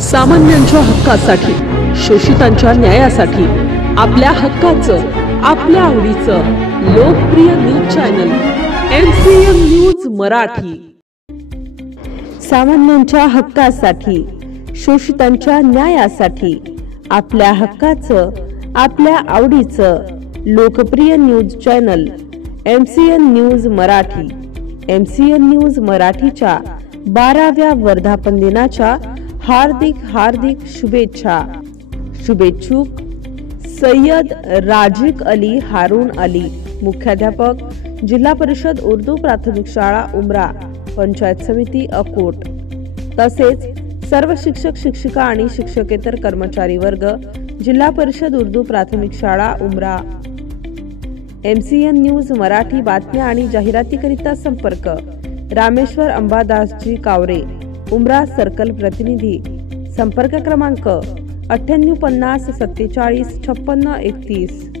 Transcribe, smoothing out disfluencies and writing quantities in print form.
सामान्यांच्या हक्कासाठी, शोषितांच्या न्यायासाठी, आपल्या हक्काचं, आपल्या आवडीचं लोकप्रिय news channel MCN news Marathi. सामान्यांच्या हक्कासाठी, शोषितांच्या न्यायासाठी, आपल्या हक्काचं, आपल्या आवडीचं लोकप्रिय news channel MCN news Marathi. MCN news मराठीच्या 12व्या वर्धापन दिनाच्या हार्दिक शुभेच्छा। शुभेच्छुक सय्यद राजिक अली हारून अली, मुख्याध्यापक, जिल्हा परिषद उर्दू प्राथमिक शाळा उमरा, पंचायत समिती अकोट, तसेच सर्व शिक्षक शिक्षिका आणि शिक्षकेतर कर्मचारी वर्ग, जिल्हा परिषद उर्दू प्राथमिक शाळा उमरा। MCN न्यूज मराठी बातम्या आणि जाहिरातीकरिता संपर्क रामेश्वर अंबादासजी कावरे, उमरा सर्कल प्रतिनिधी, संपर्क क्रमांक 9850 47 56 31।